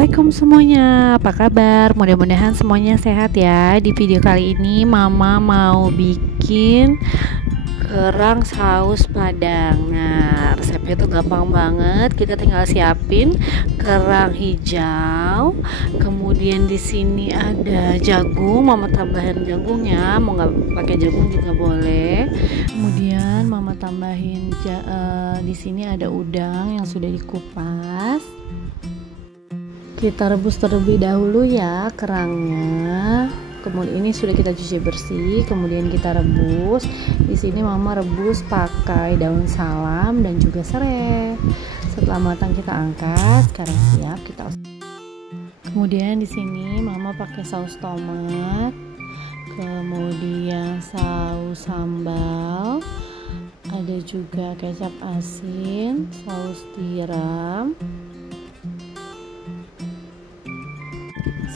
Assalamualaikum semuanya, apa kabar? Mudah-mudahan semuanya sehat ya. Di video kali ini Mama mau bikin kerang saus Padang. Nah, resepnya tuh gampang banget. Kita tinggal siapin kerang hijau. Kemudian di sini ada jagung. Mama tambahin jagungnya. Mau nggak pakai jagung juga boleh. Kemudian Mama tambahin di sini ada udang yang sudah dikupas. Kita rebus terlebih dahulu ya kerangnya. Kemudian ini sudah kita cuci bersih, kemudian kita rebus. Di sini Mama rebus pakai daun salam dan juga serai. Setelah matang kita angkat. Sekarang siap kita. Kemudian di sini Mama pakai saus tomat, kemudian saus sambal, ada juga kecap asin, saus tiram.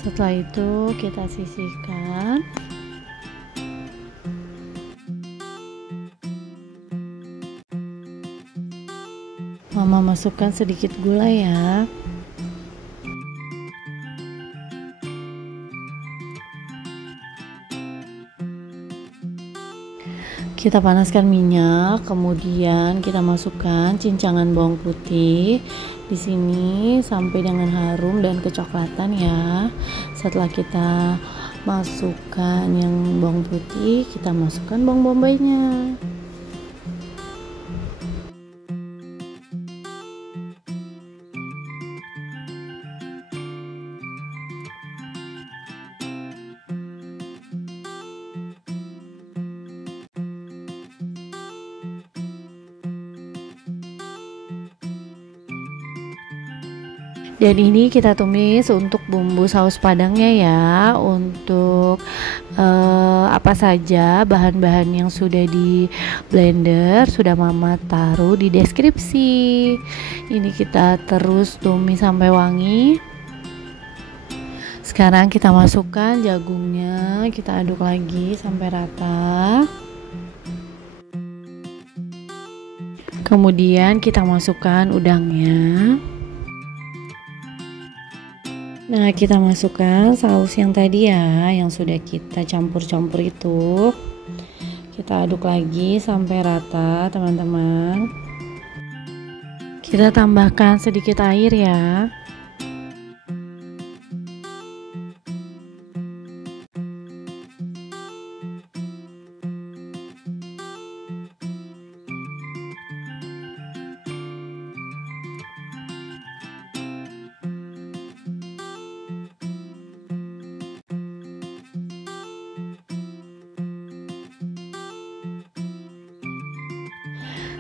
Setelah itu kita sisihkan. Mama masukkan sedikit gula ya. Kita panaskan minyak, kemudian kita masukkan cincangan bawang putih di sini sampai dengan harum dan kecoklatan ya. Setelah kita masukkan yang bawang putih, kita masukkan bawang bombaynya. Dan ini kita tumis untuk bumbu saus padangnya ya. Untuk apa saja bahan-bahan yang sudah di blender sudah Mama taruh di deskripsi. Ini kita terus tumis sampai wangi. Sekarang kita masukkan jagungnya, kita aduk lagi sampai rata. Kemudian kita masukkan udangnya. Nah, kita masukkan saus yang tadi ya, yang sudah kita campur-campur itu. Kita aduk lagi sampai rata, teman-teman. Kita tambahkan sedikit air ya.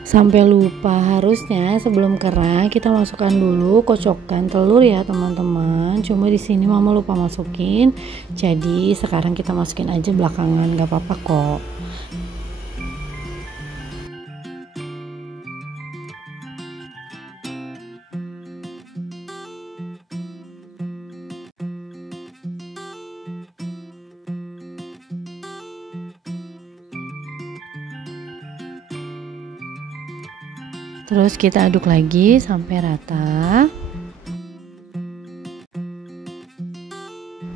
Sampai lupa, harusnya sebelum kerang kita masukkan dulu kocokan telur ya teman-teman. Cuma di sini Mama lupa masukin, jadi sekarang kita masukin aja belakangan, gak apa-apa kok. Terus kita aduk lagi sampai rata.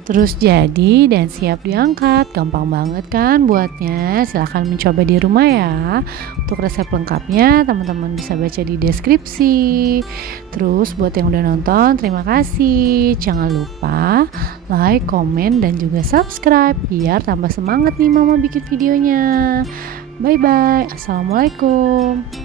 Terus jadi dan siap diangkat. Gampang banget kan buatnya. Silahkan mencoba di rumah ya. Untuk resep lengkapnya teman-teman bisa baca di deskripsi. Terus buat yang udah nonton, terima kasih. Jangan lupa like, komen, dan juga subscribe biar tambah semangat nih Mama bikin videonya. Bye bye. Assalamualaikum.